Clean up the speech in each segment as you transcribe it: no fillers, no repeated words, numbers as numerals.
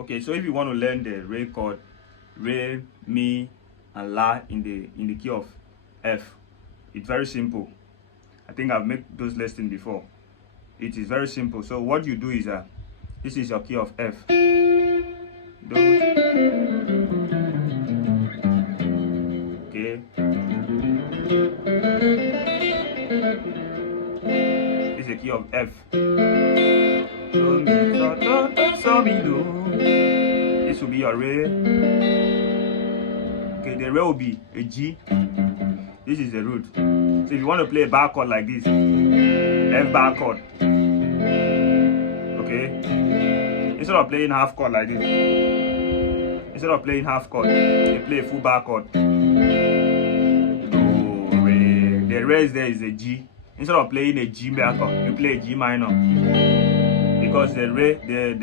Okay, so if you want to learn the re chord, re, mi, and la in the key of F, it's very simple. I think I've made those lessons before. It is very simple. So what you do is this is your key of F. Do. Okay. This is the key of F. Do, mi, so, do, so, mi, do. This will be your re. Okay, the re will be a G. This is the root. So if you want to play a bar chord like this, F bar chord. Okay. Instead of playing half chord like this, instead of playing half chord, you play a full bar chord. Do, re. The rest there is a G. Instead of playing a G bar chord, you play a G minor. Because the re,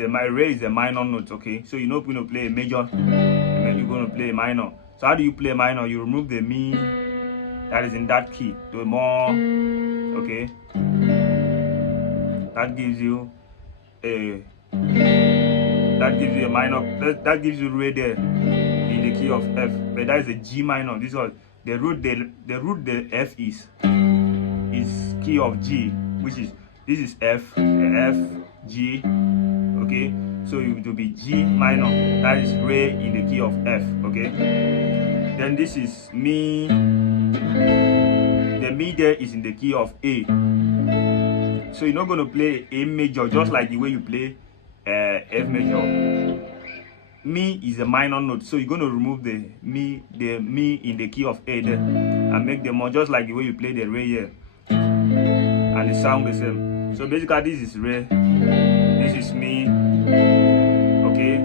my re is a minor note. Okay. So you're not going to play a major, and then you're going to play a minor. So how do you play minor? You remove the mi that is in that key to more. Okay. That gives you a minor. That gives you re there in the key of F. But that is a G minor. This was the root. The F is key of G, which is this is F, F, G. Okay. So it will be G minor. That is re in the key of F. Okay. Then this is mi. The mi there is in the key of A. So you're not going to play A major just like the way you play F major. Mi is a minor note, so you're going to remove the mi in the key of A there and make them more just like the way you play the re here, and it sounds the same. So basically this is re, this is mi. Okay,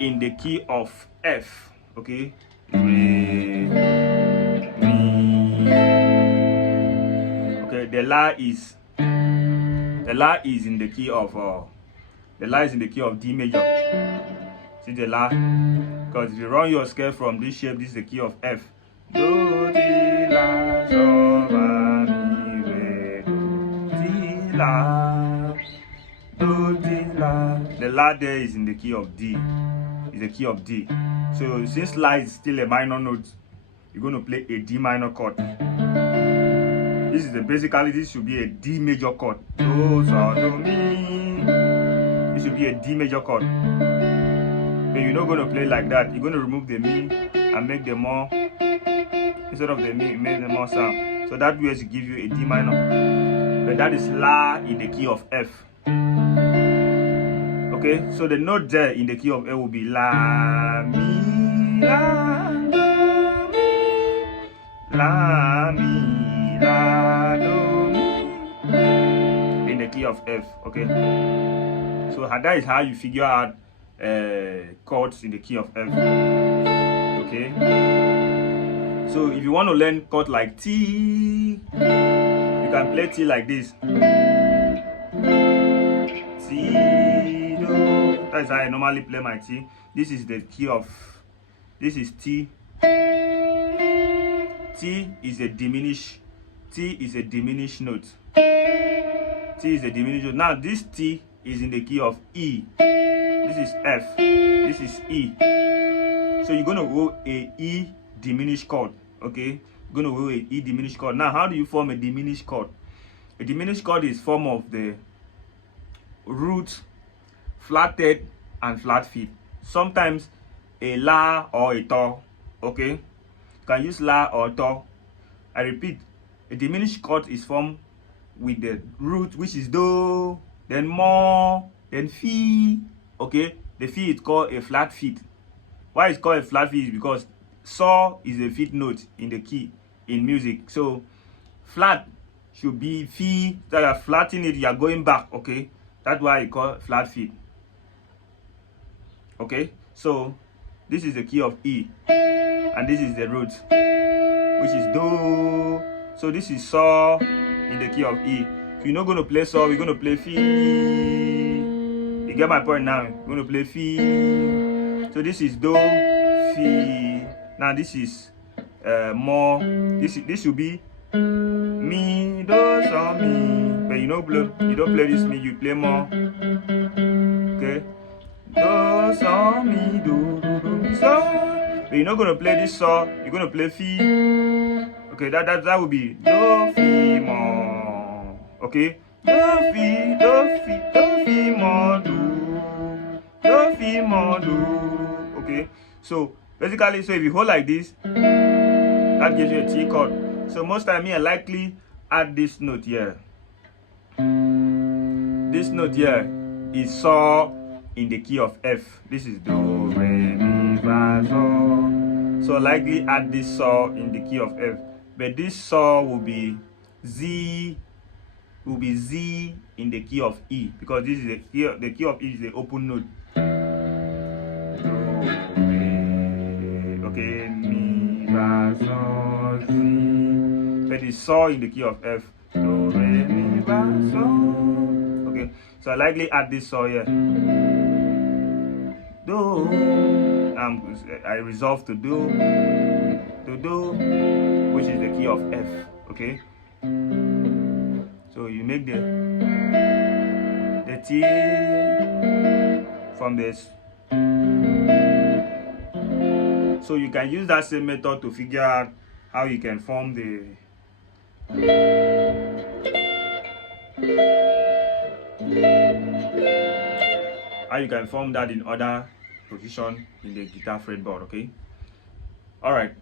in the key of F. Okay, re, mi. Okay, the la is in the key of D major. See the la, because if you run your scale from this shape, this is the key of F. Do, di, la, so, fa, mi, re, do, di, la, do, di, la. The la there is in the key of D. Is the key of D. So since la is still a minor note, you're going to play a D minor chord. This is basically this should be a D major chord. Do, so, do, mi. This should be a D major chord. But you're not going to play like that. You're going to remove the mi and make them more. Instead of the mi, make them more sound. So that way to give you a D minor. But that is la in the key of F. Okay, so the note there in the key of F will be la, mi, la, do, mi, la, mi, la, do, mi, in the key of F. Okay, so that is how you figure out chords in the key of F. Okay, so if you want to learn chord like T, you can play T like this. T, do. That's how I normally play my T. This is the key of, this is T. T is a diminished note. T is a diminished note. Now this T is in the key of E. This is F. This is E. So you're gonna go a E diminished chord. Okay, you're gonna go a E diminished chord. Now, how do you form a diminished chord? A diminished chord is form of the root, flatted, and flat fifth. Sometimes a la or a to. Okay, you can use la or to. I repeat, a diminished chord is formed with the root, which is do, then mo, then fi. Okay, the fi is called a flat fifth. Why it's called a flat fifth is because so is a fifth note in the key in music. So flat should be fi. That you are flattening it, you are going back. Okay, that's why it's called flat fifth. Okay, so this is the key of E, and this is the root, which is do. So this is so in the key of E. If you're not going to play so, we're going to play fi. You get my point now? We're going to play fi. So this is do, fi. Now this is more. This should be mi, do, so, mi. But you don't play this mi. You play more. Okay. Do, so, so, mi, do, mi, so. But you're not gonna play this so, you're gonna play fi. Okay, that would be do, fi, mo. Okay, do, fi, mo, do, fi, mo, do. Okay, so basically, so if you hold like this, that gives you a T chord. So most time, me I likely add this note here. This note here is so in the key of F. This is do, re, mi, fa, so. So likely add this so in the key of F. But this so will be Z in the key of E, because this is the key of E is the open note. Do, re, okay, mi, fa, so, Z. But it's so in the key of F. Do, re, mi, fa, so. Okay, so I likely add this so here. Do. I resolve to do, which is the key of F. Okay. So you make the T from this. So you can use that same method to figure out how you can form the that in other position in the guitar fretboard. Okay. All right.